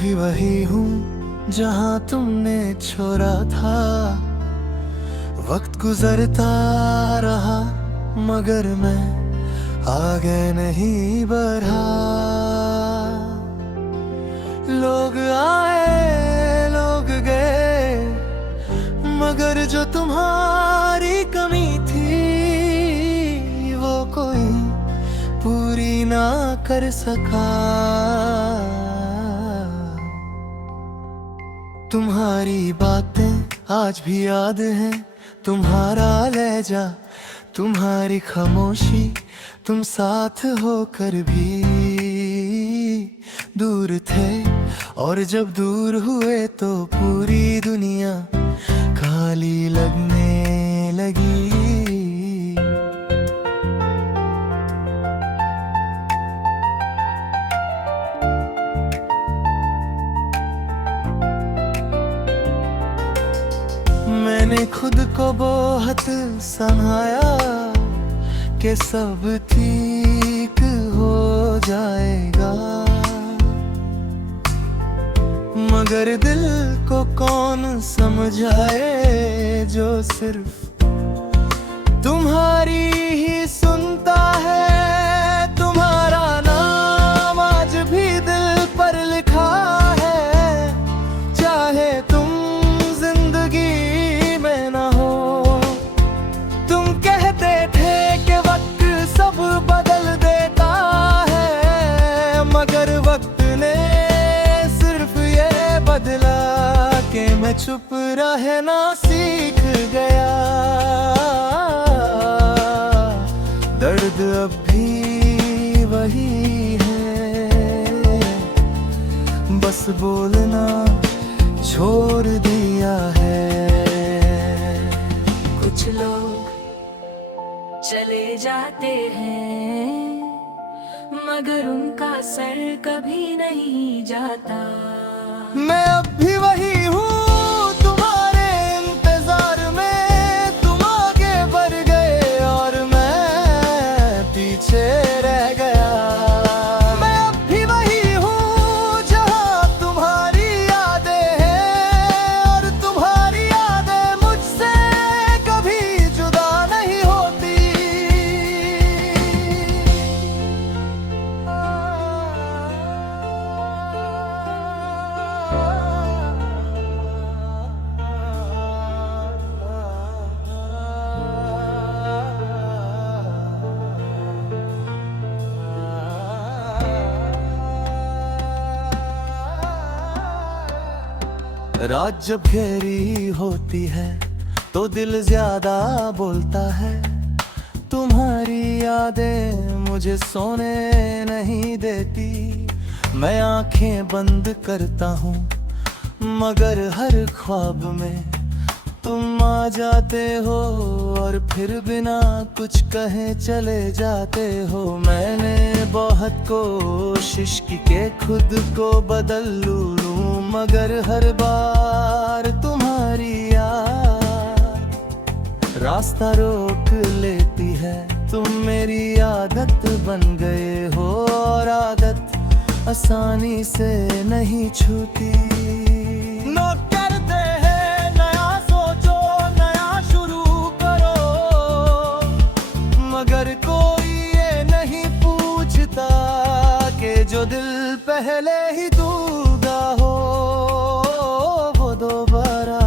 भी वही हूँ जहाँ तुमने छोड़ा था। वक्त गुजरता रहा मगर मैं आगे नहीं बढ़ा। लोग आए लोग गए मगर जो तुम्हारी कमी थी वो कोई पूरी ना कर सका। तुम्हारी बातें आज भी याद हैं, तुम्हारा लहजा, तुम्हारी खामोशी, तुम साथ होकर भी दूर थे। और जब दूर हुए तो पूरी दुनिया खाली लगने लगी। मैंने खुद को बहुत संभाया कि सब ठीक हो जाएगा, मगर दिल को कौन समझाए जो सिर्फ तुम्हारी ही सुनता है। तुम्हारा नाम आज भी दिल पर लिखा है, चाहे तुम जिंदगी में ना हो। तुम कहते थे कि वक्त सब बदल देता है, मगर वक्त ने सिर्फ ये बदला कि मैं चुप रहना सीख गया। दर्द अब भी वही है, बस बोलना छोड़ दिया है। कुछ लोग चले जाते हैं मगर उनका सर कभी नहीं जाता। मैं अब भी वही हूँ तुम्हारे इंतजार में। तुम आगे बढ़ गए और मैं पीछे रह गया। मैं अब भी वही हूँ जहाँ तुम्हारी यादें हैं और तुम्हारी यादें मुझसे कभी जुदा नहीं होती। रात जब गहरी होती है तो दिल ज्यादा बोलता है। तुम्हारी यादें मुझे सोने नहीं देती। मैं आंखें बंद करता हूँ मगर हर ख्वाब में तुम आ जाते हो और फिर बिना कुछ कहे चले जाते हो। मैंने बहुत कोशिश की के खुद को बदल लूं, मगर हर बार तुम्हारी याद रास्ता रोक लेती है। तुम मेरी आदत बन गए हो और आदत आसानी से नहीं छूटी। नो करते हैं नया सोचो नया शुरू करो, मगर कोई ये नहीं पूछता कि जो दिल पहले ही दूगा हो वो दोबारा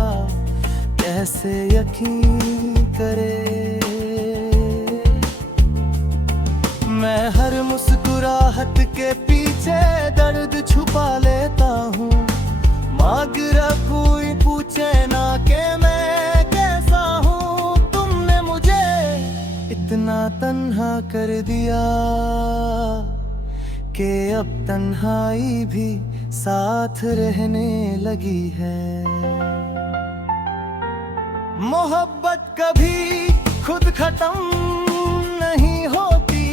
कैसे यकीन करे। मैं हर मुस्कुराहट के पीछे दर्द छुपा लेता हूँ, मगर कोई पूछे ना कि मैं कैसा हूँ। तुमने मुझे इतना तन्हा कर दिया कि अब तन्हाई भी साथ रहने लगी है। मोहब्बत कभी खुद खत्म नहीं होती,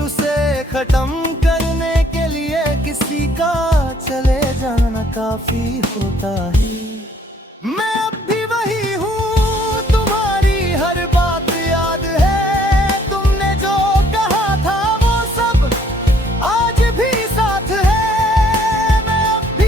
उसे खत्म करने के लिए किसी का चले जाना काफी होता है। मैं अब भी वही हूँ तुम्हारी हर बात याद है। तुमने जो कहा था वो सब आज भी साथ है। मैं अब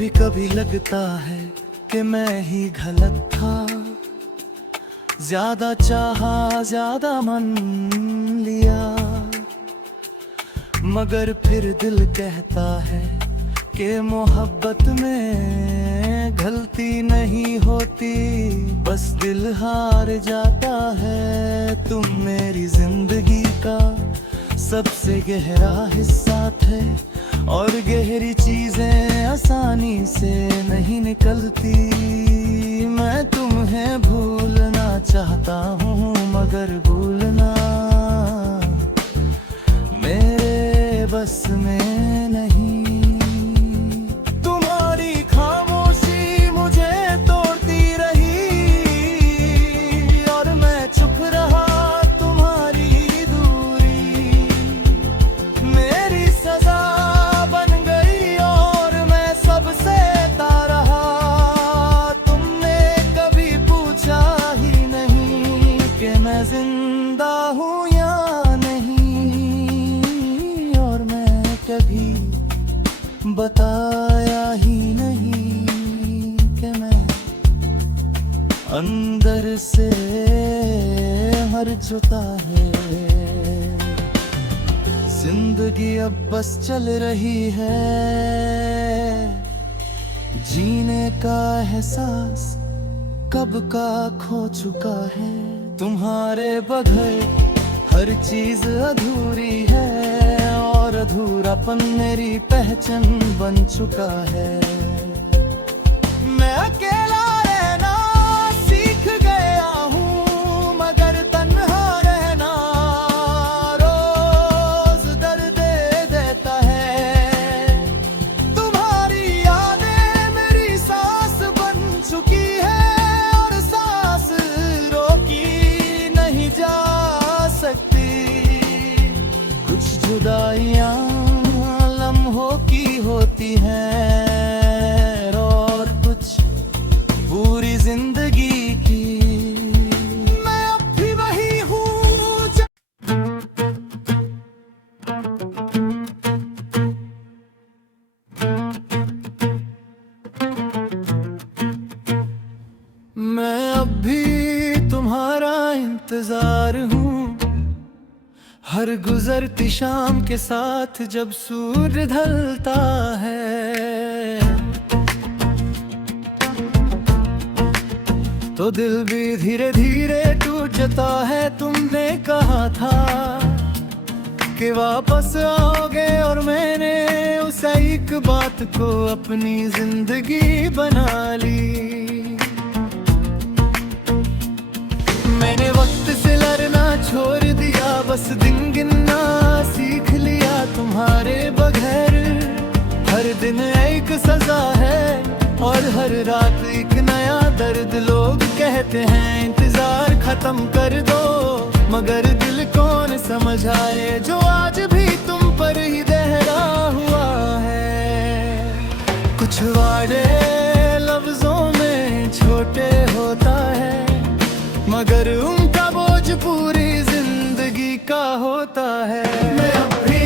कभी कभी लगता है कि मैं ही गलत था, ज्यादा चाहा ज्यादा मन लिया, मगर फिर दिल कहता है कि मोहब्बत में गलती नहीं होती, बस दिल हार जाता है। तुम मेरी जिंदगी का सबसे गहरा हिस्सा थे, और गहरी चीजें आसानी से नहीं निकलती। मैं तुम्हें भूलना चाहता हूँ, मगर भूलना मेरे बस में नहीं। तुम्हारी खामोशी मुझे तोड़ती रही, और मैं चुप रहा। तुम्हारी दूरी मेरी सजा बन गई, और मैं सबसे रहा। तुमने कभी पूछा ही नहीं कि मैं जिंदा हूँ या नहीं, और मैं कभी बताया ही नहीं कि मैं अंदर से हर चुका है। जिंदगी अब बस चल रही है, जीने का एहसास कब का खो चुका है। तुम्हारे बगैर हर चीज अधूरी है, और अधूरापन मेरी पहचान बन चुका है। मैं अकेला रहना सीख गया हूँ, मगर तन्हा रहना रोज दर्द देता है। तुम्हारी यादें मेरी सांस बन चुकी है, और सांस रोकी नहीं जा सकती। कुछ जुदाइयाँ लम्हों की होती हैं, और कुछ पूरी जिंदगी की। मैं अब भी वही हूँ। मैं अब भी तुम्हारा इंतजार हूँ, हर गुजरती शाम के साथ जब सूर्य ढलता है, तो दिल भी धीरे धीरे टूट जाता है। तुमने कहा था कि वापस आओगे, और मैंने उस एक बात को अपनी जिंदगी बना ली। मैंने वक्त से लड़ना छोड़ दिया, बस दिन गिनना सीख लिया। तुम्हारे बगैर हर दिन एक सजा है, और हर रात एक नया दर्द। लोग कहते हैं इंतजार खत्म कर दो, मगर दिल कौन समझ आए जो आज भी तुम पर ही दहरा हुआ है। कुछ वादे लफ्जों में छोटे होता है, मगर उनका बोझ पूरी जिंदगी का होता है। मैं अब भी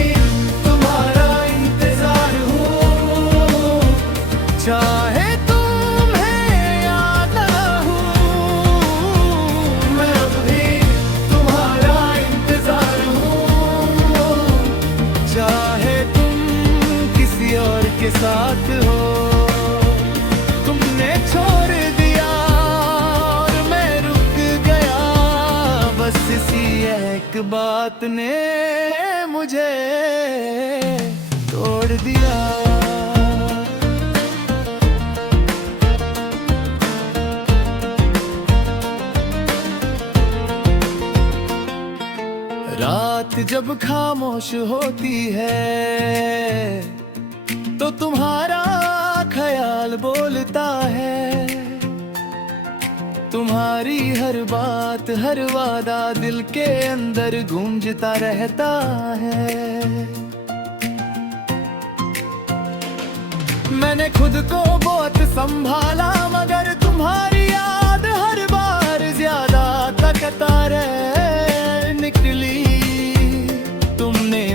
तुम्हारा इंतजार हूँ, चाहे तुम्हें याद ना हूँ। मैं अब भी तुम्हारा इंतजार हूँ, चाहे तुम किसी और के साथ हो। तुमने छोड़ दिया और मैं रुक गया, बस इसी एक बात ने मुझे तोड़ दिया। रात जब खामोश होती है, तो तुम्हारा ख्याल बोलता है। तुम्हारी हर बात हर वादा दिल के अंदर गूंजता रहता है। मैंने खुद को बहुत संभाला, मगर तुम्हारी याद हर बार ज्यादा ताकतवर निकली।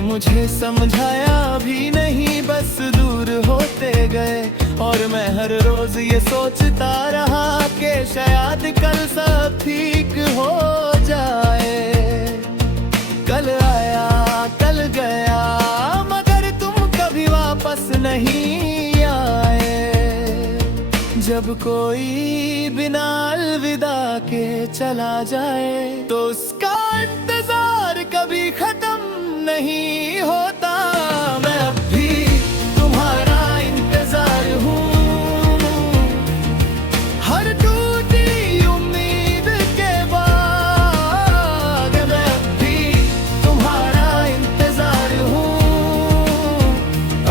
मुझे समझाया भी नहीं, बस दूर होते गए और मैं हर रोज ये सोचता रहा कि शायद कल सब ठीक हो जाए। कल आया कल गया मगर तुम कभी वापस नहीं आए। जब कोई बिना अलविदा के चला जाए तो उसका इंतजार कभी खत्म नहीं होता। मैं अब भी तुम्हारा इंतजार हूँ, हर टूटी उम्मीद के बाद। मैं अब भी तुम्हारा इंतजार हूँ,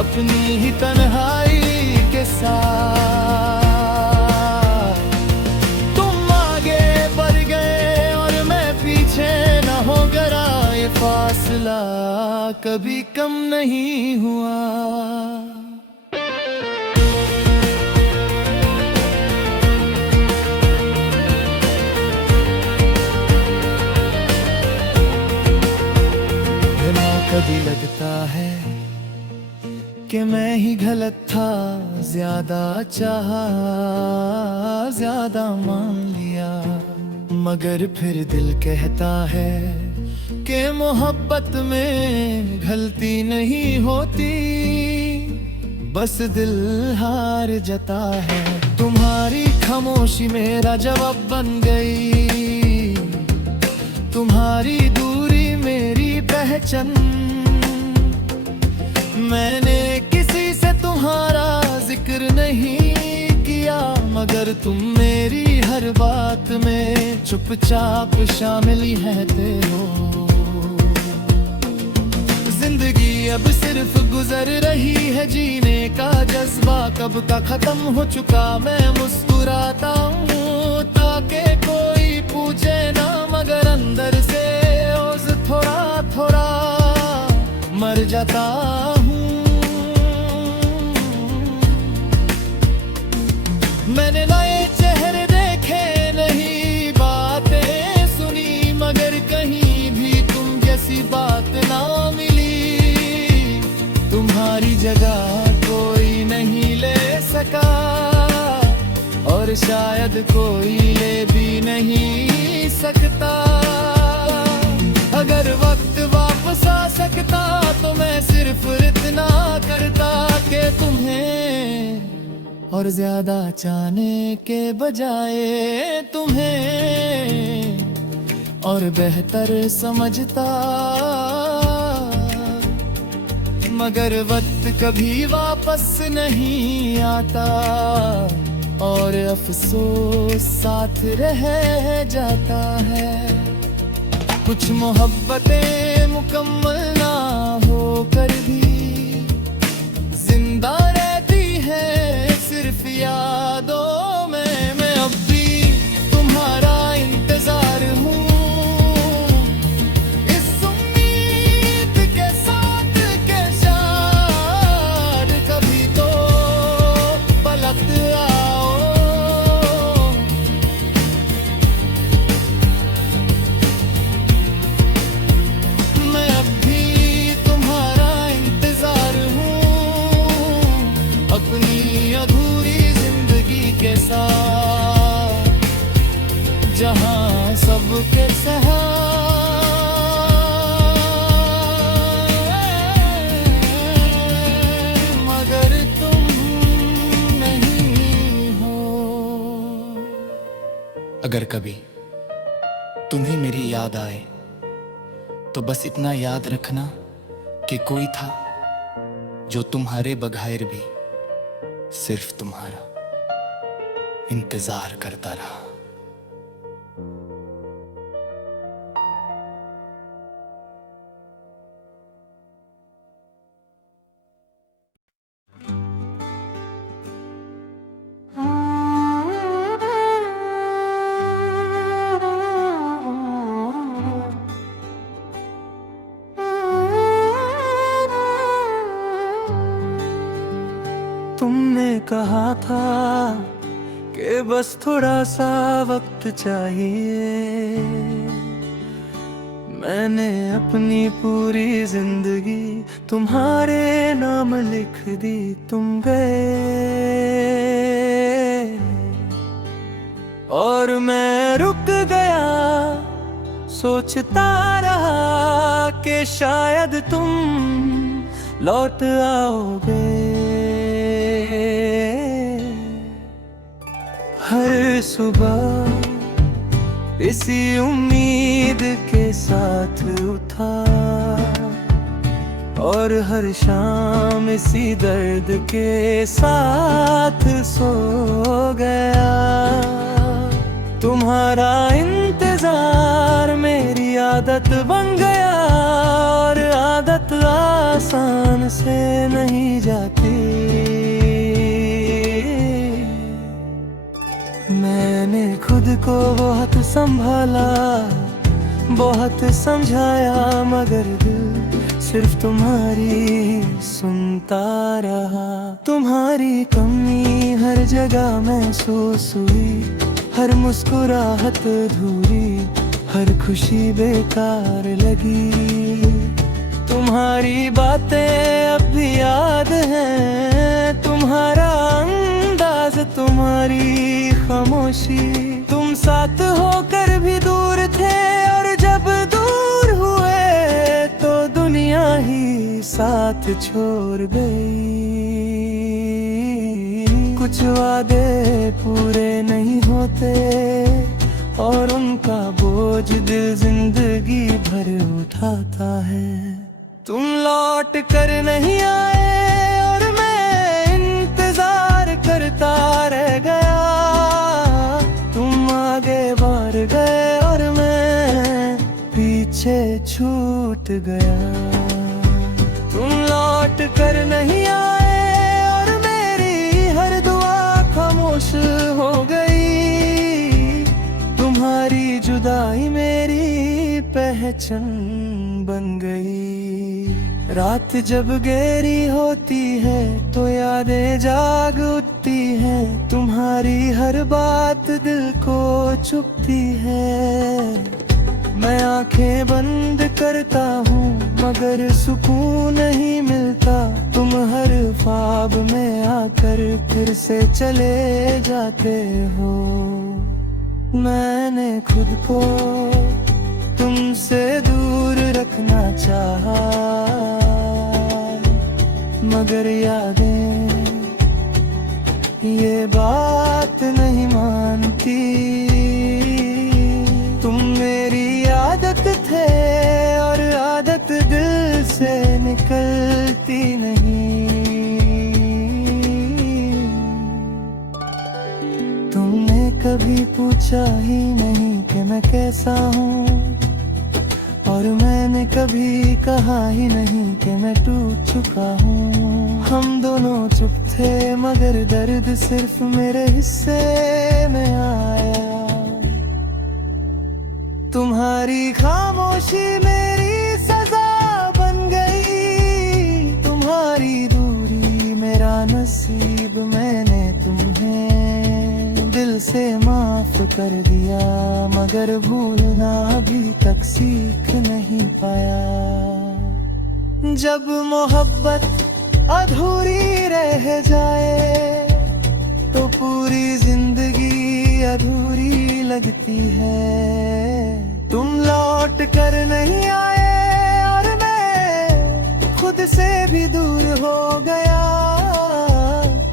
अपनी ही तन्हाई के साथ। तुम आगे बढ़ गए और मैं पीछे न हो गया, ये फासला कभी कम नहीं हुआ। कभी लगता है कि मैं ही गलत था, ज्यादा चाहा ज्यादा मान लिया। मगर फिर दिल कहता है कि मोहब्बत में गलती नहीं होती, बस दिल हार जाता है। तुम्हारी खामोशी मेरा जवाब बन गई, तुम्हारी दूरी मेरी पहचान। मैंने किसी से तुम्हारा जिक्र नहीं किया, मगर तुम मेरी हर बात में चुपचाप शामिल ही रहते हो। जिंदगी अब सिर्फ गुजर रही है, जीने का जज्बा कब का खत्म हो चुका। मैं मुस्कुराता हूँ ताकि कोई पूछे ना, मगर अंदर से ओज़ थोड़ा थोड़ा मर जाता हूँ। मैंने नए चेहरे देखे नहीं बातें सुनी, मगर कहीं भी तुम जैसी बात ना मिली। तुम्हारी जगह कोई नहीं ले सका और शायद कोई ले भी नहीं सकता। अगर वक्त वापस आ सकता तो मैं सिर्फ इतना करता कि तुम्हें और ज्यादा चाहने के बजाय तुम्हें और बेहतर समझता। मगर वक्त कभी वापस नहीं आता और अफसोस साथ रह जाता है। कुछ मोहब्बतें मुकम्मल ना होकर भी जिंदा रहती है सिर्फ यादों में। मैं अब भी तुम्हारा इंतजार हूँ, इस उम्मीद के साथ के शायद कभी तो पलट आओ। मैं अब भी तुम्हारा इंतजार हूँ, अपनी अधूरी जिंदगी के साथ, जहाँ सबके सहारे मगर तुम नहीं हो। अगर कभी तुम्हें मेरी याद आए तो बस इतना याद रखना कि कोई था जो तुम्हारे बगैर भी सिर्फ तुम्हारा इंतजार करता रहा। तुमने कहा था कि बस थोड़ा सा वक्त चाहिए। मैंने अपनी पूरी जिंदगी तुम्हारे नाम लिख दी। तुम गए और मैं रुक गया, सोचता रहा कि शायद तुम लौट आओगे। हर सुबह इसी उम्मीद के साथ उठा और हर शाम इसी दर्द के साथ सो गया। तुम्हारा इंतजार मेरी आदत बन गया और आदत आसान से नहीं जाती। मैंने खुद को बहुत संभाला, बहुत समझाया, मगर दिल सिर्फ तुम्हारी सुनता रहा। तुम्हारी कमी हर जगह महसूस हुई, हर मुस्कुराहट अधूरी, हर खुशी बेकार लगी। तुम्हारी बातें अब भी याद हैं, तुम्हारा अंदाज, तुम्हारी खामोशी। तुम साथ होकर भी दूर थे और जब दूर हुए तो दुनिया ही साथ छोड़ गई। कुछ वादे पूरे नहीं होते और उनका बोझ दिल जिंदगी भर उठाता है। तुम लौट कर नहीं आए और मैं इंतजार करता रह गया। तुम आगे बढ़ गए और मैं पीछे छूट गया। तुम लौट कर नहीं आए और मेरी हर दुआ खामोश हो गई। तुम्हारी जुदाई मेरी पहचान बन गई। रात जब गहरी होती है तो यादें जाग उठती हैं। तुम्हारी हर बात दिल को चुभती है। मैं आंखें बंद करता हूँ मगर सुकून नहीं मिलता। तुम हर ख्वाब में आकर फिर से चले जाते हो। मैंने खुद को तुमसे दूर रखना चाहा मगर यादें ये बात नहीं मानती। तुम मेरी आदत थे और आदत दिल से निकलती नहीं। तुमने कभी पूछा ही नहीं कि मैं कैसा हूँ और मैंने कभी कहा ही नहीं कि मैं टूट चुका हूँ। हम दोनों चुप थे मगर दर्द सिर्फ मेरे हिस्से में आया। तुम्हारी खामोशी मेरी सजा बन गई। तुम्हारी दूरी मेरा नसीब। मैंने तुम्हें दिल से माफ कर दिया मगर भूलना अभी तक सीख नहीं पाया। जब मोहब्बत अधूरी रह जाए तो पूरी जिंदगी अधूरी लगती है। तुम लौट कर नहीं आए और मैं खुद से भी दूर हो गया।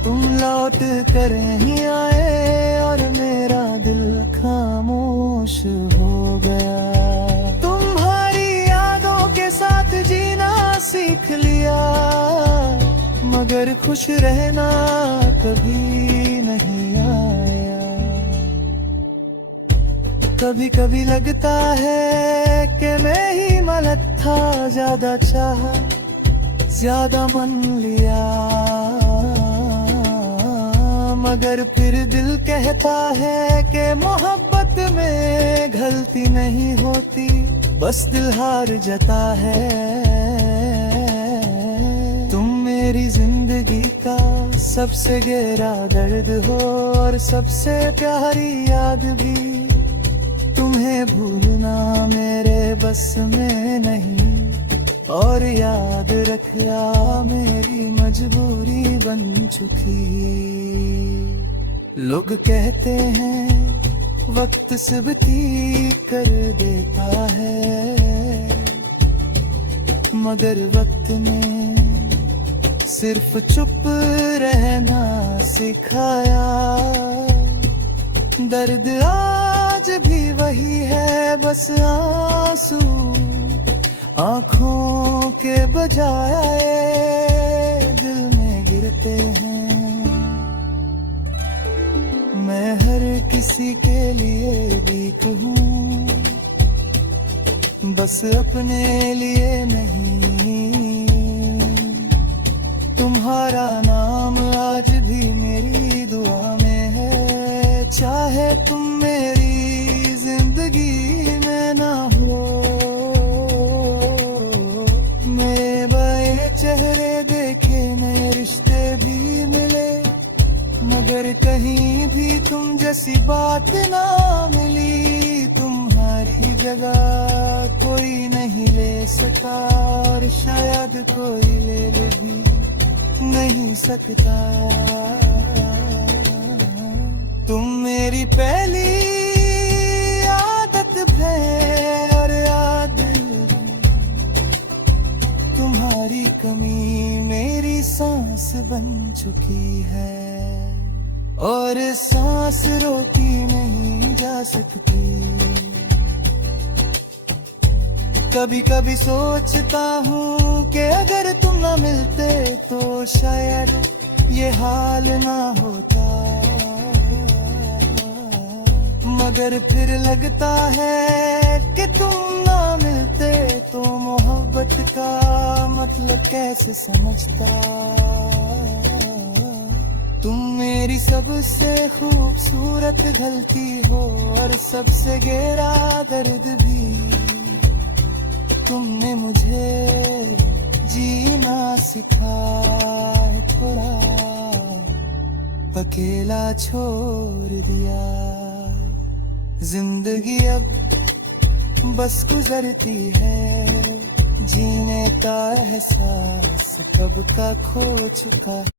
तुम लौट कर नहीं आए और मेरा दिल खामोश हो गया। तुम्हारी यादों के साथ जीना सीख लिया मगर खुश रहना कभी नहीं आया। कभी कभी लगता है कि मैं ही गलत था। ज्यादा चाहा ज्यादा मन लिया मगर फिर दिल कहता है कि मोहब्बत में गलती नहीं होती। बस दिल हार जाता है। तुम मेरी जिंदगी का सबसे गहरा दर्द हो और सबसे प्यारी याद भी। तुम्हें भूलना मेरे बस में नहीं और याद रखना मेरी मजबूरी बन चुकी। लोग कहते हैं वक्त सिबती कर देता है, मगर वक्त ने सिर्फ चुप रहना सिखाया। दर्द आज भी वही है, बस आंसू आंखों के बजाय दिल में गिरते हैं। मैं हर किसी के लिए भीख हूँ, बस अपने लिए नहीं। तुम्हारा नाम आज भी मेरी दुआ में है, चाहे तुम मेरी जिंदगी में ना हो। मेरे बड़े चेहरे देखे, नए रिश्ते भी मिले, मगर कहीं भी तुम जैसी बात ना मिली। तुम्हारी जगह कोई नहीं ले सका, और शायद कोई ले भी नहीं सकता। तुम मेरी पहली आदत है और याद, तुम्हारी कमी मेरी सांस बन चुकी है, और सांस रोकी नहीं जा सकती। कभी कभी सोचता हूँ कि अगर तुम ना मिलते तो शायद ये हाल ना होता, मगर फिर लगता है कि तुम ना मिलते तो मोहब्बत का मतलब कैसे समझता। तुम मेरी सबसे खूबसूरत गलती हो, और सबसे गहरा दर्द भी। तुमने मुझे जीना सिखाया, थोड़ा अकेला छोड़ दिया। जिंदगी अब बस गुजरती है, जीने का एहसास कब का खो चुका है।